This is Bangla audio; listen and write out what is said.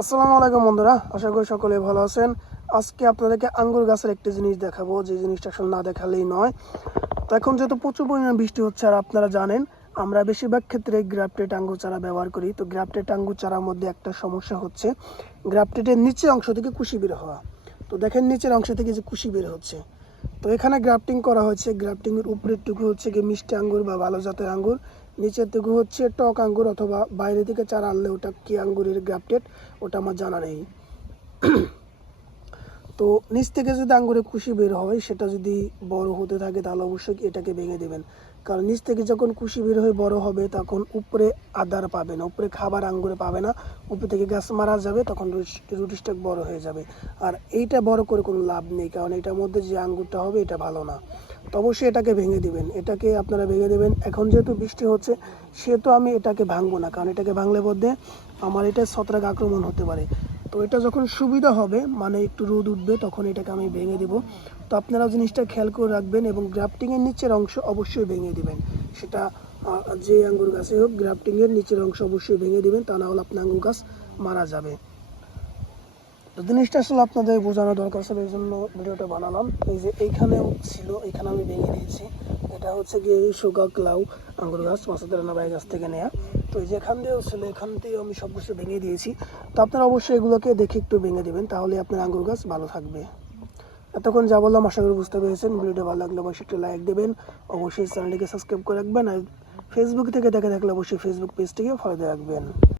আসসালামু আলাইকুম বন্ধুরা, আশা করি সকলে ভালো আছেন। আজকে আপনাদেরকে আঙ্গুর গাছের একটি জিনিস দেখাবো, যে জিনিসটা আসলে না দেখালেই নয়। তো এখন যেহেতু প্রচুর পরিমাণে বৃষ্টি হচ্ছে, আর আপনারা জানেন, আমরা বেশিরভাগ ক্ষেত্রে গ্রাফটেড আঙ্গুর চারা ব্যবহার করি। তো গ্রাফটেড আঙ্গুর চারার মধ্যে একটা সমস্যা হচ্ছে, গ্রাফটেডের নিচের অংশ থেকে কুশি বের হওয়া। তো দেখেন নিচের অংশ থেকে যে কুশি বের হচ্ছে। তো এখানে গ্রাফটিং করা হয়েছে, গ্রাফটিংয়ের উপরের টুকু হচ্ছে কি মিষ্টি আঙ্গুর বা ভালো জাতের আঙ্গুর। নিচের টুকু হচ্ছে টক আঙ্গুর অথবা বাইরে থেকে চারা আনলে ওটা কি আঙ্গুরের গ্রাফটেড, ওটা আমার জানা নেই। তো নিচ থেকে যদি আঙ্গুরে কুশি বের হয়, সেটা যদি বড় হতে থাকে, তাহলে অবশ্যই এটাকে ভেঙে দেবেন। কারণ নিচ থেকে যখন কুশি বের হয়ে বড় হবে, তখন উপরে আদার পাবে না, উপরে খাবার আঙ্গুরে পাবে না। উপরে থেকে গাছ মারা যাবে, তখন রুটি স্টক বড় হয়ে যাবে। আর এইটা বড় করে কোনো লাভ নেই, কারণ এটার মধ্যে যে আঙ্গুরটা হবে, এটা ভালো না। তো অবশ্যই এটাকে ভেঙে দিবেন। এটাকে আপনারা ভেঙে দেবেন। এখন যেহেতু বৃষ্টি হচ্ছে, সেহেতু আমি এটাকে ভাঙবো না, কারণ এটাকে ভাঙলে মধ্যে আমার এটা ছত্রাক আক্রমণ হতে পারে। তো এটা যখন সুবিধা হবে মানে একটু রোদ উঠবে, তখন এটাকে আমি ভেঙে দেব। তো আপনারা জিনিসটা খেয়াল করে রাখবেন এবং গ্রাফটিংয়ের নিচের অংশ অবশ্যই ভেঙে দিবেন। সেটা যে আঙ্গুর গাছে হোক গ্রাফটিংয়ের নিচের অংশ অবশ্যই ভেঙে দিবেন, তা না হলে আপনার আঙ্গুর গাছ মারা যাবে। তো জিনিসটা আসলে আপনাদের বোঝানো দরকার ছিল এই জন্য ভিডিওটা বানালাম। এই যে এইখানেও ছিল এখানে আমি ভেঙে দিয়েছি। এটা হচ্ছে গিয়ে শোকাক ক্লাউ আঙ্গুর গাছ, মাসাদের নাবাই গাছ থেকে নেয়া। তো এই যে দিয়েও ছিল, এখান থেকে আমি সব কিছু ভেঙে দিয়েছি। তো আপনারা অবশ্যই এগুলোকে দেখে একটু ভেঙে দেবেন, তাহলে আপনার আঙ্গুর গাছ ভালো থাকবে। এতক্ষণ যা বললাম, আশা করি বুঝতে পেরেছেন। ভিডিওটা ভালো লাগলে অবশ্যই একটু লাইক দেবেন। অবশ্যই চ্যানেলটিকে সাবস্ক্রাইব করে রাখবেন। আর ফেসবুক থেকে দেখে থাকলে অবশ্যই ফেসবুক পেজটিকে ফলো রাখবেন।